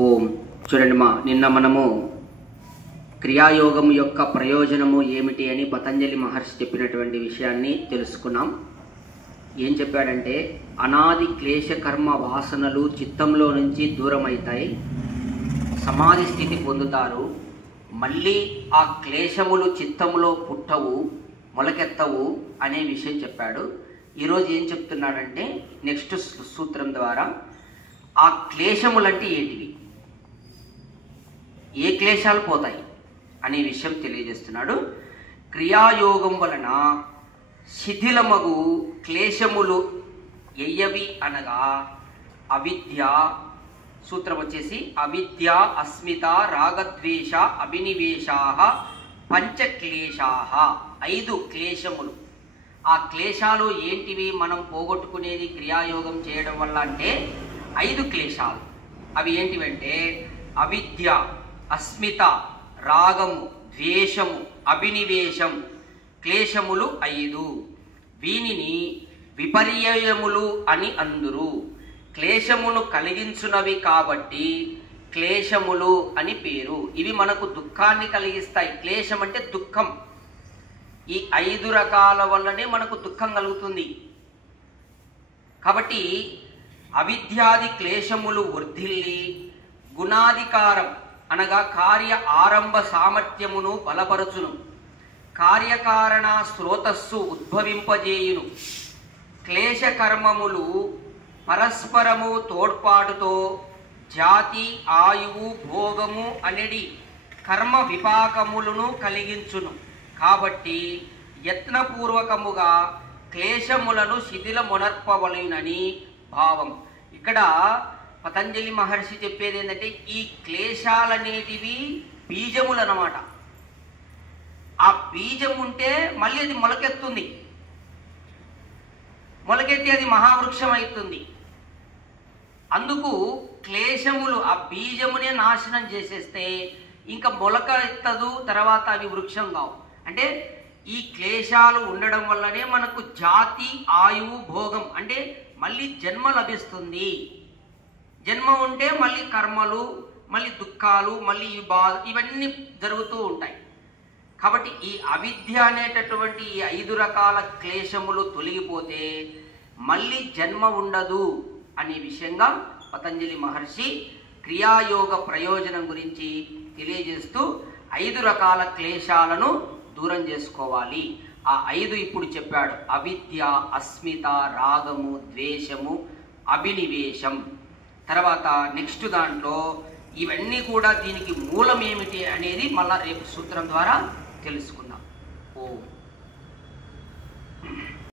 ఓం. చూడండి నిన్న మనము క్రియాయోగం యొక్క ప్రయోజనము ఏమిటి అని పతంజలి మహర్షి చెప్పినటువంటి విషయాన్ని తెలుసుకున్నాం. ఏం చెప్పాడంటే, అనాది క్లేశ కర్మ వాసనలు చిత్తంలో నుంచి దూరం అవుతాయి, సమాధి స్థితి పొందుతారు, మళ్ళీ ఆ క్లేశములు చిత్తములో పుట్టవు, మొలకెత్తవు అనే విషయం చెప్పాడు. ఈరోజు ఏం చెప్తున్నాడంటే, నెక్స్ట్ సూత్రం ద్వారా ఆ క్లేశములంటే ఏంటివి, ఏ క్లేశాలు పోతాయి అనే విషయం తెలియజేస్తున్నాడు. క్రియాయోగం వలన శిథిలమగు క్లేశములు ఎయ్యవి అనగా అవిద్య, సూత్రం వచ్చేసి అవిద్య, అస్మిత, రాగద్వేష, అభినివేశా, పంచక్లేశా, 5 క్లేశములు. ఆ క్లేశాలు ఏంటివి మనం పోగొట్టుకునేది క్రియాయోగం చేయడం వల్ల అంటే 5 క్లేశాలు. అవి ఏంటివంటే అవిద్య, అస్మిత, రాగము, ద్వేషము, అభినివేశం, క్లేశములు 5. వీనిని విపర్యయములు అని అందురు. క్లేశమును కలిగించునవి కాబట్టి క్లేశములు అని పేరు. ఇవి మనకు దుఃఖాన్ని కలిగిస్తాయి. క్లేశం అంటే దుఃఖం. ఈ 5 రకాల వల్లనే మనకు దుఃఖం కలుగుతుంది. కాబట్టి అవిద్యాది క్లేశములు వర్ధిల్లి గుణాధికారం అనగా కార్య ఆరంభ సామర్థ్యమును బలపరచును, కార్యకారణ స్రోతస్సు ఉద్భవింపజేయును. క్లేశకర్మములు పరస్పరము తోడ్పాటుతో జాతి, ఆయువు, భోగము అనేది కర్మ విపాకములను కలిగించును. కాబట్టి యత్నపూర్వకముగా క్లేశములను శిథిలమునర్పవలెనని భావం. ఇక్కడ పతంజలి మహర్షి చెప్పేది ఏంటంటే, ఈ క్లేశాలనేటివి బీజములు అన్నమాట. ఆ బీజం ఉంటే మళ్ళీ అది మొలకెత్తుంది, మొలకెత్తి అది మహావృక్షం అవుతుంది. అందుకు క్లేశములు ఆ బీజమునే నాశనం చేసేస్తే ఇంకా మొలక ఎత్తదు, తర్వాత అవి వృక్షం కావు. అంటే ఈ క్లేశాలు ఉండడం వల్లనే మనకు జాతి, ఆయువు, భోగం అంటే మళ్ళీ జన్మ లభిస్తుంది. జన్మ ఉంటే మళ్ళీ కర్మలు, మళ్ళీ దుఃఖాలు, మళ్ళీ ఇవన్నీ జరుగుతూ ఉంటాయి. కాబట్టి ఈ అవిద్య అనేటటువంటి ఈ 5 రకాల క్లేశములు తొలగిపోతే మళ్ళీ జన్మ ఉండదు అనే విషయంగా పతంజలి మహర్షి క్రియాయోగ ప్రయోజనం గురించి తెలియజేస్తూ 5 రకాల క్లేశాలను దూరం చేసుకోవాలి. ఆ 5 ఇప్పుడు చెప్పాడు. అవిద్య, అస్మిత, రాగము, ద్వేషము, అభినివేశం. తర్వాత నెక్స్ట్ దాంట్లో ఇవన్నీ కూడా దీనికి మూలం ఏమిటి అనేది మళ్ళా రేపు సూత్రం ద్వారా తెలుసుకుందాం. ఓం.